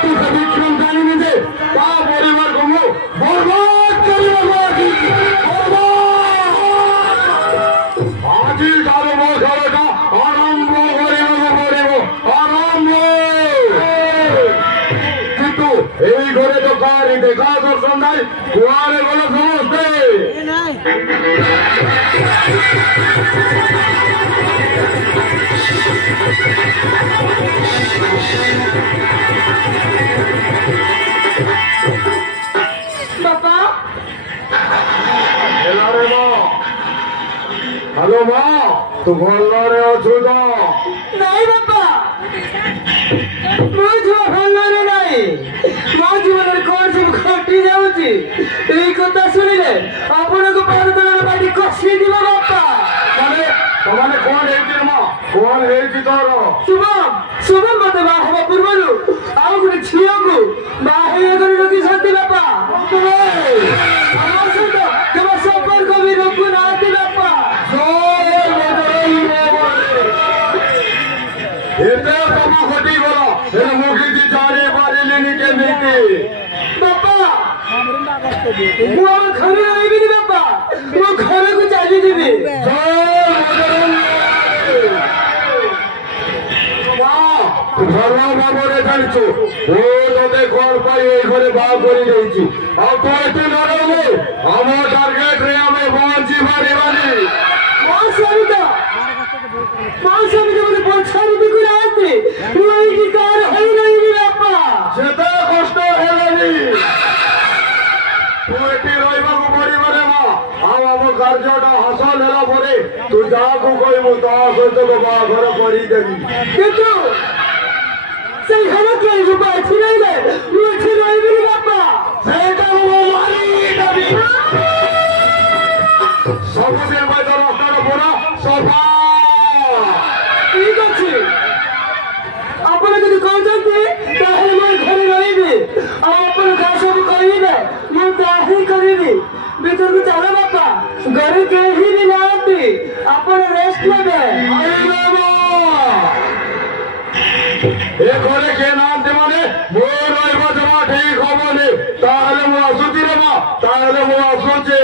কিন্তু বিক্রম জানিনি যে তা পরিবার কমু বরবাদ করিব আজি কারব খেলাটা আরম্ভ করিব আরম্ভ। কিন্তু এই ঘরে তো কারি দেখা দর্শন নাই, কুয়ারে বলে সমস্তে হ্যালো মা, তু ঘরে অছু তো? নাই বাপা, ମୋ ଝିଅ ଭଲରେ ନାହିଁ। ମୋ ଜୀବନରେ କଣ ସବୁ ଘଟି ଯାଉଛି ଏଇ କଥା ଶୁଣିଲେ ଆପଣଙ୍କୁ ପାଦତଳରେ ବାଡ଼ି କଷିଯିବ ବାପା। ମାନେ ତମାନେ କଣ ହେଇଛି ମା? କଣ ହେଇଛି ତୋର? ଶୁଭମ ମତେ ବାହା ହେବା ପୂର୍ବରୁ ଆଉ ଗୋଟେ ଝିଅକୁ ବାହା ହେଇବା କରି ରଖିଛନ୍ତି ବାପା। ଆମ ସହିତ କେବେ ସମ୍ପର୍କ ବି ରଖୁନାହାନ୍ତି ବାପା। ଏତେ ସବୁ ଘଟିଗଲା, ହେଲେ ମୁଁ କିଛି ଜାଣିପାରିଲିନି କେମିତି? ବାପା ମୁଁ ଆମ ଘରେ ରହିବିନି ବାପା, ମୋ ଘରକୁ ଚାଲିଯିବି। ଭଲ ଭାବରେ ଜାଣିଛୁ ମୁଁ ତତେ କଣ ପାଇଁ ଏଇ ଘରେ ବାହା କରିଦେଇଛି, ଆଉ ତୁ ଏଠି ନ ରହିଲେ ଆମ ଟାର୍ଗେଟ ରେ ଆମେ ପହଞ୍ଚି ପାରିବାନି। ମୋ ସ୍ୱାମୀ ମତେ ପଛାରୁ ବିକୁ ନାହାନ୍ତି, ମୁଁ ଏଇଠି କାହାର ହେଇ ରହିବି ବାପା। ସେତେ କଷ୍ଟ ହେଲାନି, ତୁ ଏଠି ରହିବାକୁ ପଡିବରେ ମା। ଆଉ ଆମ କାର୍ଯ୍ୟଟା ହାସଲ ହେଲା ପରେ ତୁ ଯାହାକୁ କହିବୁ ତା ସହିତ ବାହାଘର କରିଦେବି। କିନ୍ତୁ ସେଇ ହେମତ୍ରାଣୀକୁ ବାଛି ରହିଲେ ମୁଁ ଏଠି ରହିବିନି ବାପା। ସେଇଟା ମୁଁ ମାରିଦେବି। ସବୁଦିନ ପାଇଁ ତ ରାସ୍ତାର ପୁରା ସଫା। ଠିକ ଅଛି, ଆପଣ ଯଦି କହୁଛନ୍ତି ତାହେଲେ ମୁଁ ଘରେ ରହିବି, ଆଉ ଆପଣ ଯାହା ସବୁ କହିବେ ମୁଁ ତାହା ହିଁ କରିବି। ଭିତରକୁ ଚାଲ ବାପା, ଘରେ କେହି ବି ନାହାନ୍ତି, ଆପଣ ରେଷ୍ଟ ନେବେ। ଏ ଘରେ କିଏ ନାହାନ୍ତି ମାନେ ମୋ ରହିବା ଜମା ଠିକ ହବନି। ତାହେଲେ ମୁଁ ଆସୁଛି ରେ ମା, ତାହେଲେ ମୁଁ ଆସୁଛି।